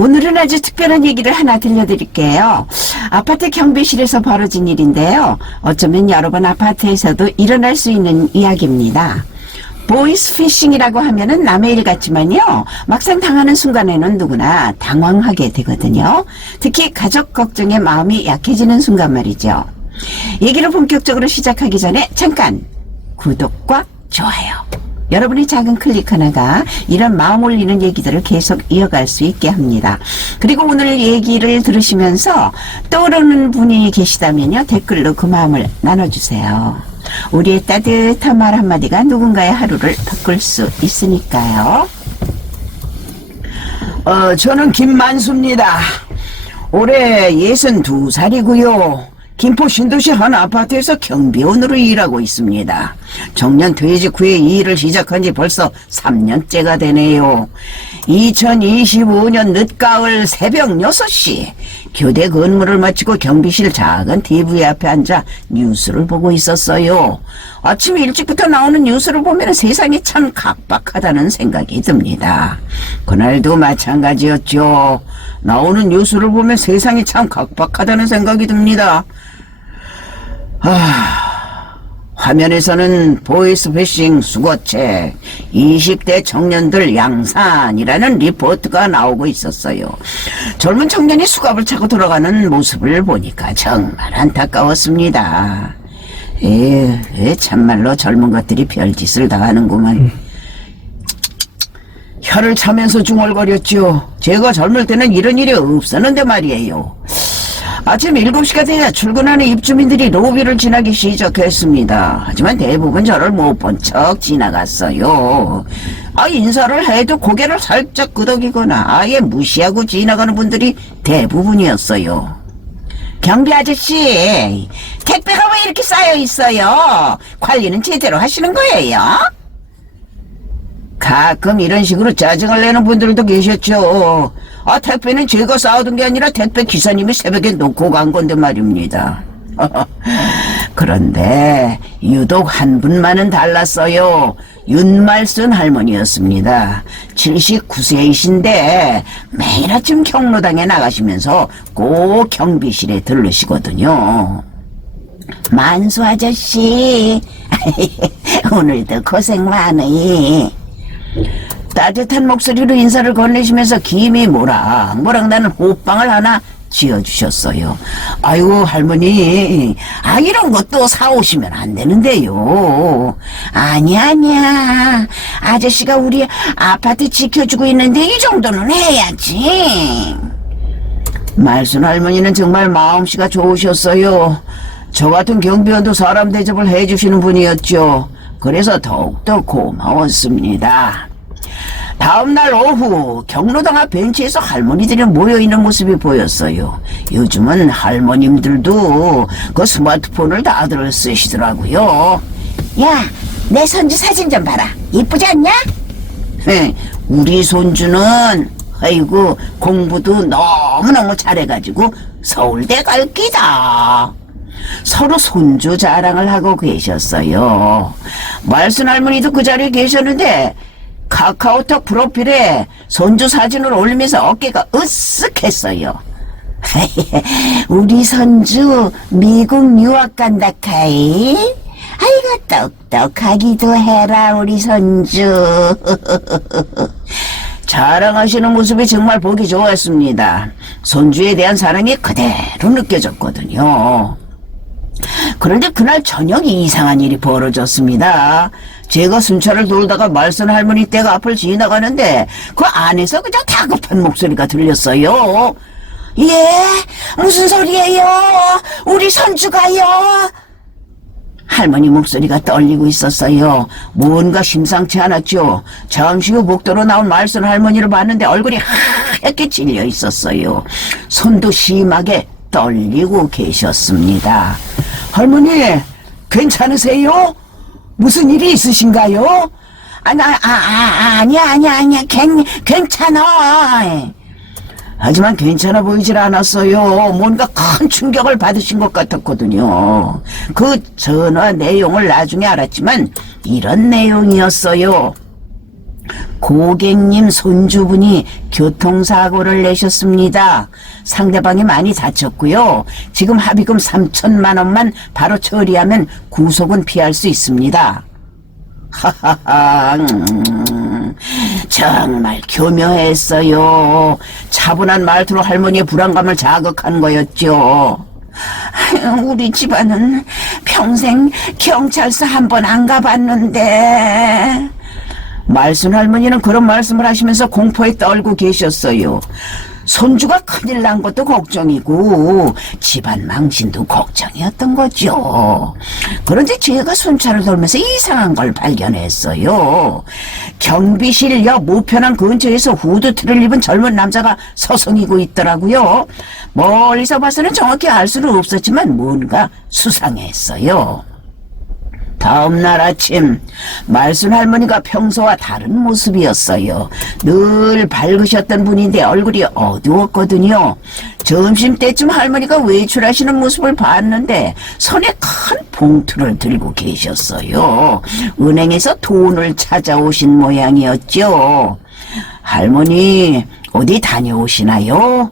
오늘은 아주 특별한 얘기를 하나 들려드릴게요. 아파트 경비실에서 벌어진 일인데요. 어쩌면 여러분 아파트에서도 일어날 수 있는 이야기입니다. 보이스피싱이라고 하면은 남의 일 같지만요. 막상 당하는 순간에는 누구나 당황하게 되거든요. 특히 가족 걱정에 마음이 약해지는 순간 말이죠. 얘기를 본격적으로 시작하기 전에 잠깐 구독과 좋아요. 여러분의 작은 클릭 하나가 이런 마음 올리는 얘기들을 계속 이어갈 수 있게 합니다. 그리고 오늘 얘기를 들으시면서 떠오르는 분이 계시다면요. 댓글로 그 마음을 나눠주세요. 우리의 따뜻한 말 한마디가 누군가의 하루를 바꿀 수 있으니까요. 저는 김만수입니다. 올해 62살이고요. 김포 신도시 한 아파트에서 경비원으로 일하고 있습니다. 정년 퇴직 후에 이 일을 시작한 지 벌써 3년째가 되네요. 2025년 늦가을 새벽 6시 교대 근무를 마치고 경비실 작은 TV 앞에 앉아 뉴스를 보고 있었어요. 아침 일찍부터 나오는 뉴스를 보면 세상이 참 각박하다는 생각이 듭니다. 그날도 마찬가지였죠. 나오는 뉴스를 보면 세상이 참 각박하다는 생각이 듭니다. 화면에서는 보이스피싱 수거책 20대 청년들 양산이라는 리포트가 나오고 있었어요. 젊은 청년이 수갑을 차고 들어가는 모습을 보니까 정말 안타까웠습니다. 참말로 젊은 것들이 별짓을 다 하는구만. 혀를 차면서 중얼거렸죠. 제가 젊을 때는 이런 일이 없었는데 말이에요. 아침 7시가 돼야 출근하는 입주민들이 로비를 지나기 시작했습니다. 하지만 대부분 저를 못 본 척 지나갔어요. 인사를 해도 고개를 살짝 끄덕이거나 아예 무시하고 지나가는 분들이 대부분이었어요. 경비 아저씨, 택배가 왜 이렇게 쌓여 있어요? 관리는 제대로 하시는 거예요? 가끔 이런 식으로 짜증을 내는 분들도 계셨죠. 택배는 제가 쌓아둔 게 아니라 택배 기사님이 새벽에 놓고 간 건데 말입니다. 그런데 유독 한 분만은 달랐어요. 윤말순 할머니였습니다. 79세이신데 매일 아침 경로당에 나가시면서 꼭 경비실에 들르시거든요. 만수 아저씨, 오늘도 고생 많으니. 따뜻한 목소리로 인사를 건네시면서 김이 모락모락 나는 호빵을 하나 지어주셨어요. 아이고 할머니, 이런 것도 사오시면 안 되는데요. 아니야. 아저씨가 우리 아파트 지켜주고 있는데 이 정도는 해야지. 말순 할머니는 정말 마음씨가 좋으셨어요. 저 같은 경비원도 사람 대접을 해주시는 분이었죠. 그래서 더욱더 고마웠습니다. 다음날 오후 경로당 앞 벤치에서 할머니들이 모여있는 모습이 보였어요. 요즘은 할머님들도 그 스마트폰을 다들 쓰시더라고요. 야, 내 손주 사진 좀 봐라. 이쁘지 않냐? 우리 손주는 아이고 공부도 너무너무 잘해가지고 서울대 갈 끼다. 서로 손주 자랑을 하고 계셨어요. 말순 할머니도 그 자리에 계셨는데 카카오톡 프로필에 손주 사진을 올리면서 어깨가 으쓱했어요. 우리 손주 미국 유학 간다 카이. 아이고 똑똑하기도 해라 우리 손주. 자랑하시는 모습이 정말 보기 좋았습니다. 손주에 대한 사랑이 그대로 느껴졌거든요. 그런데 그날 저녁 이상한 일이 벌어졌습니다. 제가 순찰을 돌다가 말순 할머니 댁 앞을 지나가는데 그 안에서 그냥 다급한 목소리가 들렸어요. 무슨 소리예요? 우리 손주가요? 할머니 목소리가 떨리고 있었어요. 뭔가 심상치 않았죠. 잠시 후 복도로 나온 말순 할머니를 봤는데 얼굴이 하얗게 질려 있었어요. 손도 심하게 떨리고 계셨습니다. 할머니, 괜찮으세요? 무슨 일이 있으신가요? 아니야. 괜찮아. 하지만 괜찮아 보이질 않았어요. 뭔가 큰 충격을 받으신 것 같았거든요. 그 전화 내용을 나중에 알았지만 이런 내용이었어요. 고객님 손주분이 교통사고를 내셨습니다. 상대방이 많이 다쳤고요. 지금 합의금 3천만 원만 바로 처리하면 구속은 피할 수 있습니다. 하하하, 정말 교묘했어요. 차분한 말투로 할머니의 불안감을 자극한 거였죠. 우리 집안은 평생 경찰서 한 번 안 가봤는데. 말순 할머니는 그런 말씀을 하시면서 공포에 떨고 계셨어요. 손주가 큰일 난 것도 걱정이고 집안 망신도 걱정이었던 거죠. 그런데 제가 순찰을 돌면서 이상한 걸 발견했어요. 경비실 옆 우편함 근처에서 후드티를 입은 젊은 남자가 서성이고 있더라고요. 멀리서 봐서는 정확히 알 수는 없었지만 뭔가 수상했어요. 다음 날 아침 말순 할머니가 평소와 다른 모습이었어요. 늘 밝으셨던 분인데 얼굴이 어두웠거든요. 점심때쯤 할머니가 외출하시는 모습을 봤는데 손에 큰 봉투를 들고 계셨어요. 은행에서 돈을 찾아오신 모양이었죠. 할머니 어디 다녀오시나요?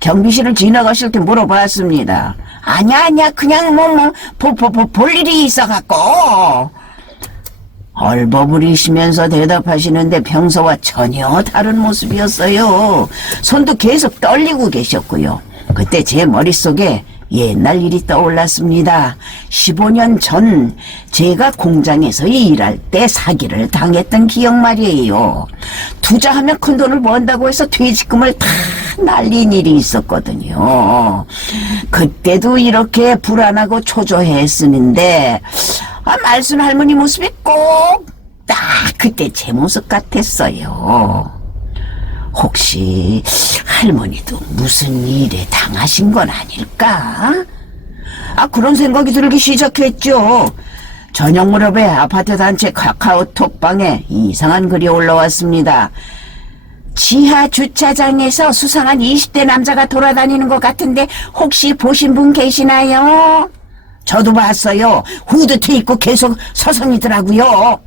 경비실을 지나가실 때 물어봤습니다. 아니야 그냥 볼 일이 있어갖고. 얼버무리시면서 대답하시는데 평소와 전혀 다른 모습이었어요. 손도 계속 떨리고 계셨고요. 그때 제 머릿속에 옛날 일이 떠올랐습니다. 15년 전 제가 공장에서 일할 때 사기를 당했던 기억 말이에요. 투자하면 큰 돈을 번다고 해서 퇴직금을 다 날린 일이 있었거든요. 그때도 이렇게 불안하고 초조했었는데 말순 할머니 모습이 꼭 딱 그때 제 모습 같았어요. 혹시 할머니도 무슨 일에 당하신 건 아닐까? 그런 생각이 들기 시작했죠. 저녁 무렵에 아파트 단체 카카오톡방에 이상한 글이 올라왔습니다. 지하 주차장에서 수상한 20대 남자가 돌아다니는 것 같은데 혹시 보신 분 계시나요? 저도 봤어요. 후드티 입고 계속 서성이더라고요.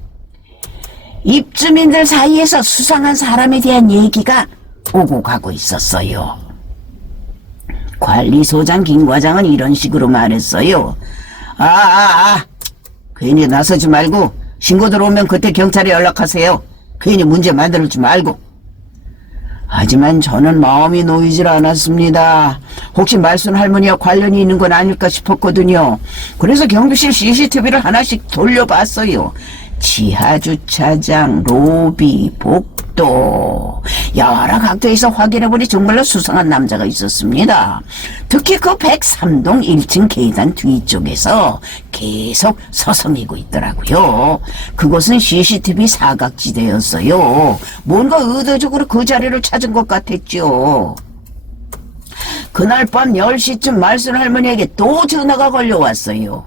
입주민들 사이에서 수상한 사람에 대한 얘기가 오고 가고 있었어요. 관리소장 김 과장은 이런 식으로 말했어요. 괜히 나서지 말고 신고 들어오면 그때 경찰에 연락하세요. 괜히 문제 만들지 말고. 하지만 저는 마음이 놓이질 않았습니다. 혹시 말순 할머니와 관련이 있는 건 아닐까 싶었거든요. 그래서 경비실 CCTV를 하나씩 돌려봤어요. 지하주차장, 로비, 복도 여러 각도에서 확인해보니 정말로 수상한 남자가 있었습니다. 특히 그 103동 1층 계단 뒤쪽에서 계속 서성이고 있더라고요. 그곳은 CCTV 사각지대였어요. 뭔가 의도적으로 그 자리를 찾은 것 같았죠. 그날 밤 10시쯤 말순 할머니에게 또 전화가 걸려왔어요.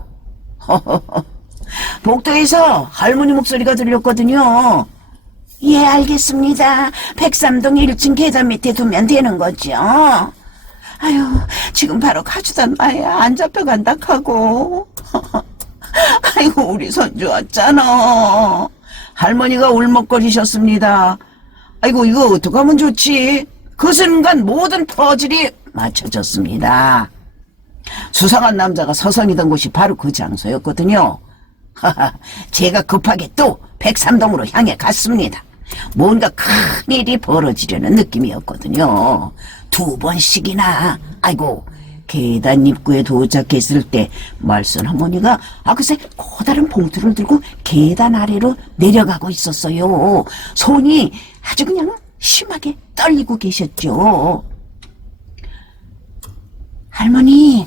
복도에서 할머니 목소리가 들렸거든요. 예, 알겠습니다. 103동 1층 계단 밑에 두면 되는 거죠. 아유, 지금 바로 가져다 놔야 안 잡혀간다 하고. 아이고, 우리 손주 왔잖아. 할머니가 울먹거리셨습니다. 아이고, 이거 어떡하면 좋지? 그 순간 모든 퍼즐이 맞춰졌습니다. 수상한 남자가 서성이던 곳이 바로 그 장소였거든요. 제가 급하게 또 103동으로 향해 갔습니다. 뭔가 큰일이 벌어지려는 느낌이었거든요. 2번씩이나 계단 입구에 도착했을 때 말순 어머니가 글쎄 커다란 봉투를 들고 계단 아래로 내려가고 있었어요. 손이 아주 그냥 심하게 떨리고 계셨죠. 할머니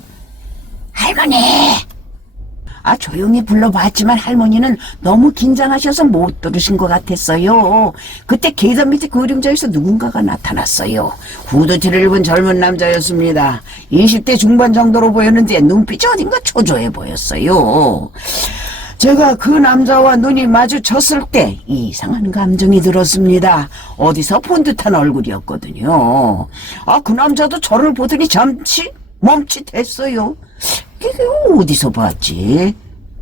조용히 불러봤지만 할머니는 너무 긴장하셔서 못 들으신 것 같았어요. 그때 계단 밑에 그림자에서 누군가가 나타났어요. 후드티를 입은 젊은 남자였습니다. 20대 중반 정도로 보였는데 눈빛이 어딘가 초조해 보였어요. 제가 그 남자와 눈이 마주쳤을 때 이상한 감정이 들었습니다. 어디서 본 듯한 얼굴이었거든요. 그 남자도 저를 보더니 잠시 멈칫했어요. 이게 어디서 봤지?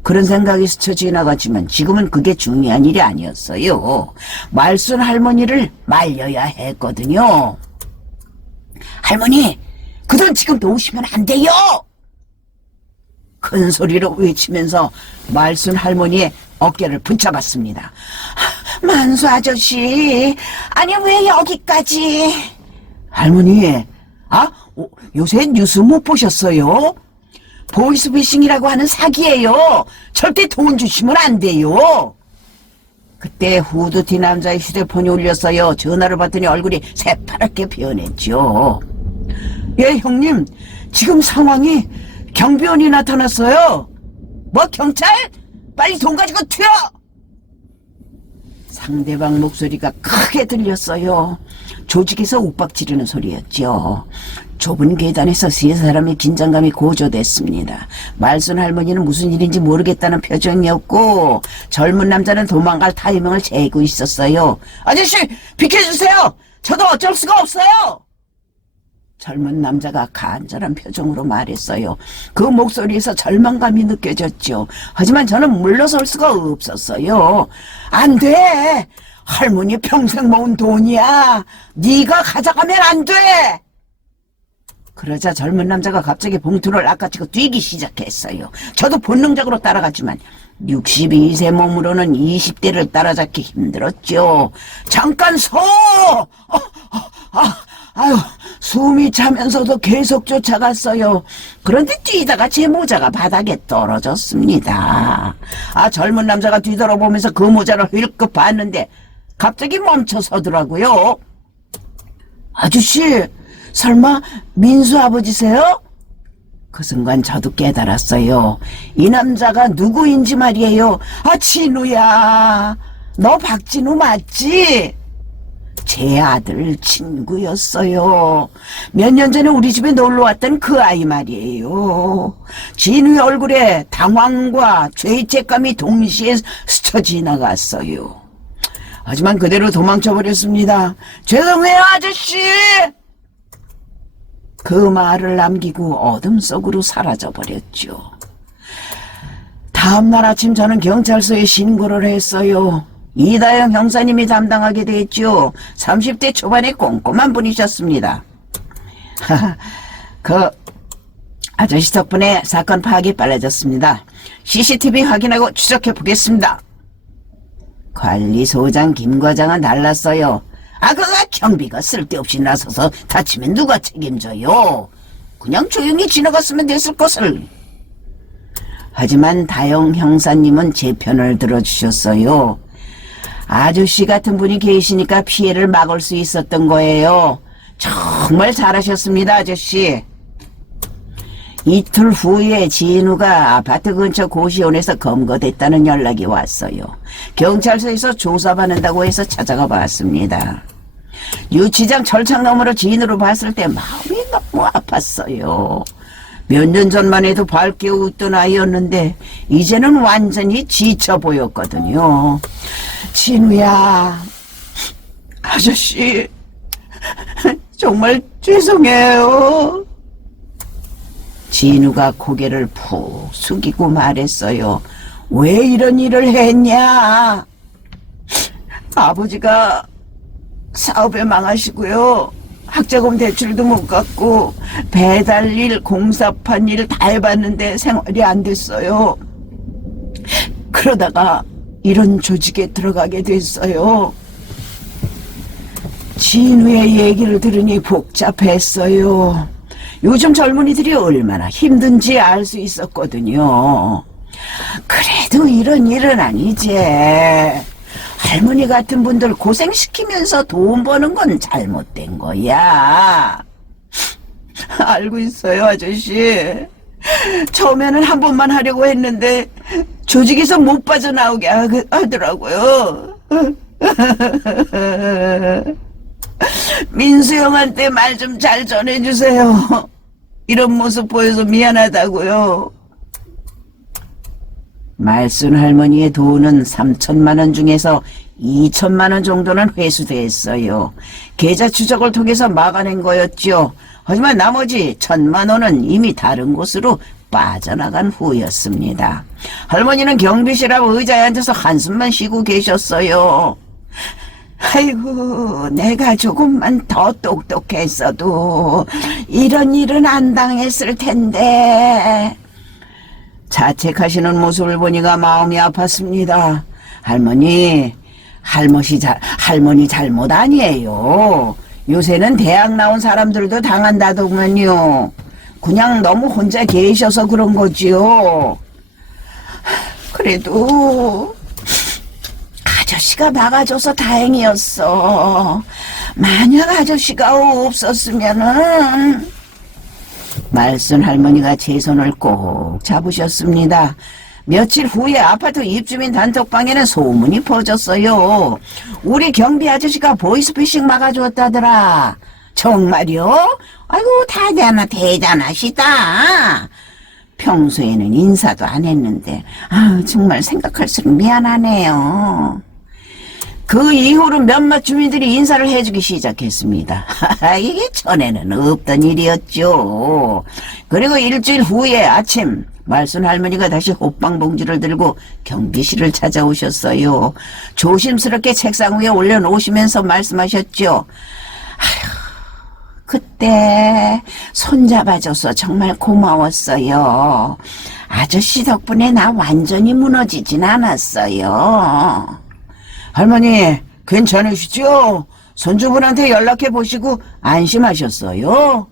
그런 생각이 스쳐 지나갔지만 지금은 그게 중요한 일이 아니었어요. 말순 할머니를 말려야 했거든요. 할머니, 그 돈 지금 놓으시면 안 돼요! 큰 소리로 외치면서 말순 할머니의 어깨를 붙잡았습니다. 만수 아저씨, 아니 왜 여기까지? 할머니, 요새 뉴스 못 보셨어요? 보이스피싱이라고 하는 사기예요. 절대 돈 주시면 안 돼요. 그때 후드티 남자의 휴대폰이 울렸어요. 전화를 받더니 얼굴이 새파랗게 변했죠. 예, 형님, 지금 상황이 경비원이 나타났어요. 뭐 경찰? 빨리 돈 가지고 튀어! 상대방 목소리가 크게 들렸어요. 조직에서 욱박 지르는 소리였죠. 좁은 계단에서 세 사람의 긴장감이 고조됐습니다. 말순 할머니는 무슨 일인지 모르겠다는 표정이었고 젊은 남자는 도망갈 타이밍을 재고 있었어요. 아저씨, 비켜주세요. 저도 어쩔 수가 없어요. 젊은 남자가 간절한 표정으로 말했어요. 그 목소리에서 절망감이 느껴졌죠. 하지만 저는 물러설 수가 없었어요. 안 돼. 할머니 평생 모은 돈이야. 네가 가져가면 안 돼. 그러자 젊은 남자가 갑자기 봉투를 낚아채고 뛰기 시작했어요. 저도 본능적으로 따라갔지만 62세 몸으로는 20대를 따라잡기 힘들었죠. 잠깐 서! 아유, 숨이 차면서도 계속 쫓아갔어요. 그런데 뛰다가 제 모자가 바닥에 떨어졌습니다. 젊은 남자가 뒤돌아보면서 그 모자를 힐끗 봤는데 갑자기 멈춰 서더라고요. 아저씨, 설마 민수 아버지세요? 그 순간 저도 깨달았어요. 이 남자가 누구인지 말이에요. 진우야. 너 박진우 맞지? 제 아들 친구였어요. 몇 년 전에 우리 집에 놀러왔던 그 아이 말이에요. 진우의 얼굴에 당황과 죄책감이 동시에 스쳐 지나갔어요. 하지만 그대로 도망쳐버렸습니다. 죄송해요, 아저씨! 그 말을 남기고 어둠 속으로 사라져버렸죠. 다음날 아침 저는 경찰서에 신고를 했어요. 이다영 형사님이 담당하게 됐죠. 30대 초반의 꼼꼼한 분이셨습니다. 그 아저씨 덕분에 사건 파악이 빨라졌습니다. CCTV 확인하고 추적해 보겠습니다. 관리소장 김 과장은 달랐어요. 그가 경비가 쓸데없이 나서서 다치면 누가 책임져요? 그냥 조용히 지나갔으면 됐을 것을. 하지만 다영 형사님은 제 편을 들어주셨어요. 아저씨 같은 분이 계시니까 피해를 막을 수 있었던 거예요. 정말 잘하셨습니다, 아저씨. 이틀 후에 진우가 아파트 근처 고시원에서 검거됐다는 연락이 왔어요. 경찰서에서 조사받는다고 해서 찾아가 봤습니다. 유치장 철창 너머로 진우를 봤을 때 마음이 너무 아팠어요. 몇 년 전만 해도 밝게 웃던 아이였는데 이제는 완전히 지쳐 보였거든요. 진우야, 아저씨 정말 죄송해요. 진우가 고개를 푹 숙이고 말했어요. 왜 이런 일을 했냐? 아버지가 사업에 망하시고요. 학자금 대출도 못 갚고 배달일, 공사판 일 다 해봤는데 생활이 안 됐어요. 그러다가 이런 조직에 들어가게 됐어요. 진우의 얘기를 들으니 복잡했어요. 요즘 젊은이들이 얼마나 힘든지 알 수 있었거든요. 그래도 이런 일은 아니지. 할머니 같은 분들 고생시키면서 돈 버는 건 잘못된 거야. 알고 있어요, 아저씨. 처음에는 한 번만 하려고 했는데 조직에서 못 빠져나오게 하더라고요. 민수 형한테 말 좀 잘 전해주세요. 이런 모습 보여서 미안하다고요. 말순 할머니의 돈은 3천만 원 중에서 2천만 원 정도는 회수됐어요. 계좌 추적을 통해서 막아낸 거였죠. 하지만 나머지 1,000만 원은 이미 다른 곳으로 빠져나간 후였습니다. 할머니는 경비실 앞 의자에 앉아서 한숨만 쉬고 계셨어요. 아이고, 내가 조금만 더 똑똑했어도 이런 일은 안 당했을 텐데. 자책하시는 모습을 보니까 마음이 아팠습니다. 할머니 잘못 아니에요. 요새는 대학 나온 사람들도 당한다더만요. 그냥 너무 혼자 계셔서 그런 거지요. 그래도 아저씨가 막아줘서 다행이었어. 만약 아저씨가 없었으면은. 말순 할머니가 제 손을 꼭 잡으셨습니다. 며칠 후에 아파트 입주민 단톡방에는 소문이 퍼졌어요. 우리 경비 아저씨가 보이스피싱 막아줬다더라. 정말요? 아이고, 대단하시다. 평소에는 인사도 안 했는데, 정말 생각할수록 미안하네요. 그 이후로 몇몇 주민들이 인사를 해주기 시작했습니다. 이게 전에는 없던 일이었죠. 그리고 일주일 후에 아침 말순 할머니가 다시 호빵 봉지를 들고 경비실을 찾아오셨어요. 조심스럽게 책상 위에 올려놓으시면서 말씀하셨죠. 그때 손잡아줘서 정말 고마웠어요. 아저씨 덕분에 나 완전히 무너지진 않았어요. 할머니 괜찮으시죠? 손주분한테 연락해 보시고 안심하셨어요?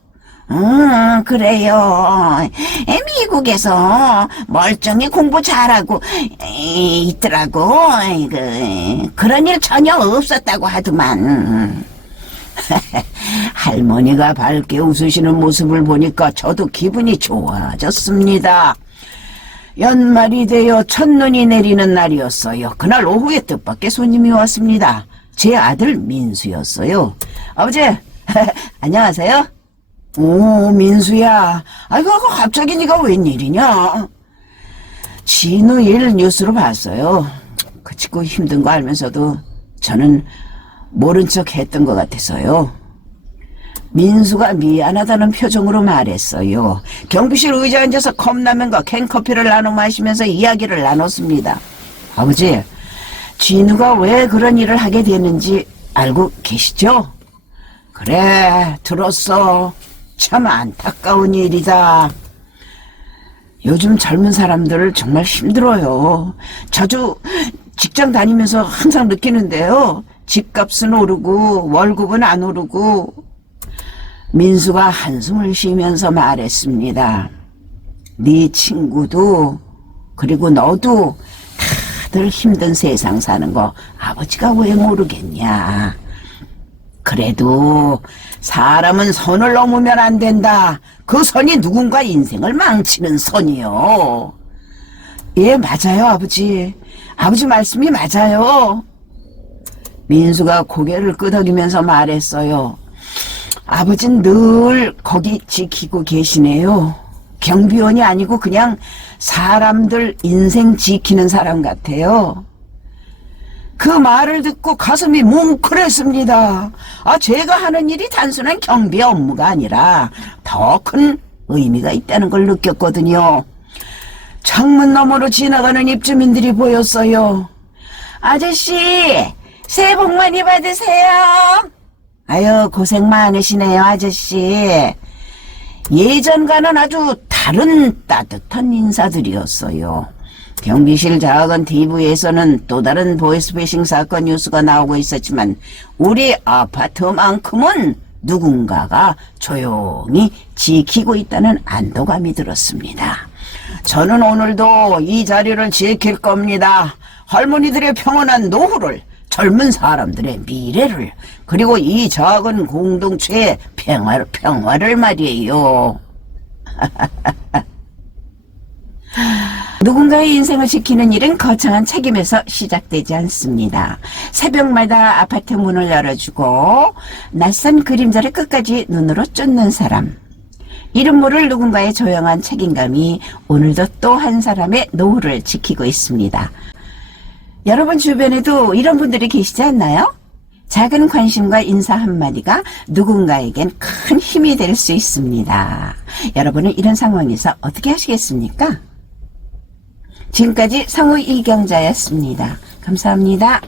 그래요. 미국에서 멀쩡히 공부 잘하고 있더라고. 그런 일 전혀 없었다고 하더만. 할머니가 밝게 웃으시는 모습을 보니까 저도 기분이 좋아졌습니다. 연말이 되어 첫눈이 내리는 날이었어요. 그날 오후에 뜻밖의 손님이 왔습니다. 제 아들 민수였어요. 아버지, 안녕하세요. 오, 민수야. 아이고, 갑자기 네가 웬일이냐? 진우 일 뉴스로 봤어요. 그 친구 힘든 거 알면서도 저는 모른 척 했던 것 같아서요. 민수가 미안하다는 표정으로 말했어요. 경비실 의자에 앉아서 컵라면과 캔커피를 나눠 마시면서 이야기를 나눴습니다. 아버지, 진우가 왜 그런 일을 하게 됐는지 알고 계시죠? 그래, 들었어. 참 안타까운 일이다. 요즘 젊은 사람들 정말 힘들어요. 저도 직장 다니면서 항상 느끼는데요. 집값은 오르고 월급은 안 오르고. 민수가 한숨을 쉬면서 말했습니다. 네 친구도 그리고 너도 다들 힘든 세상 사는 거 아버지가 왜 모르겠냐. 그래도 사람은 선을 넘으면 안 된다. 그 선이 누군가 인생을 망치는 선이요. 예, 맞아요, 아버지. 아버지 말씀이 맞아요. 민수가 고개를 끄덕이면서 말했어요. 아버진 늘 거기 지키고 계시네요. 경비원이 아니고 그냥 사람들 인생 지키는 사람 같아요. 그 말을 듣고 가슴이 뭉클했습니다. 제가 하는 일이 단순한 경비 업무가 아니라 더 큰 의미가 있다는 걸 느꼈거든요. 창문 너머로 지나가는 입주민들이 보였어요. 아저씨, 새해 복 많이 받으세요. 아유, 고생 많으시네요, 아저씨. 예전과는 아주 다른 따뜻한 인사들이었어요. 경비실 작은 TV에서는 또 다른 보이스피싱 사건 뉴스가 나오고 있었지만 우리 아파트만큼은 누군가가 조용히 지키고 있다는 안도감이 들었습니다. 저는 오늘도 이 자리를 지킬 겁니다. 할머니들의 평온한 노후를, 젊은 사람들의 미래를, 그리고 이 작은 공동체의 평화를 말이에요. 누군가의 인생을 지키는 일은 거창한 책임에서 시작되지 않습니다. 새벽마다 아파트 문을 열어주고 낯선 그림자를 끝까지 눈으로 쫓는 사람. 이름 모를 누군가의 조용한 책임감이 오늘도 또 한 사람의 노후를 지키고 있습니다. 여러분 주변에도 이런 분들이 계시지 않나요? 작은 관심과 인사 한마디가 누군가에겐 큰 힘이 될 수 있습니다. 여러분은 이런 상황에서 어떻게 하시겠습니까? 지금까지 성우 이경자였습니다. 감사합니다.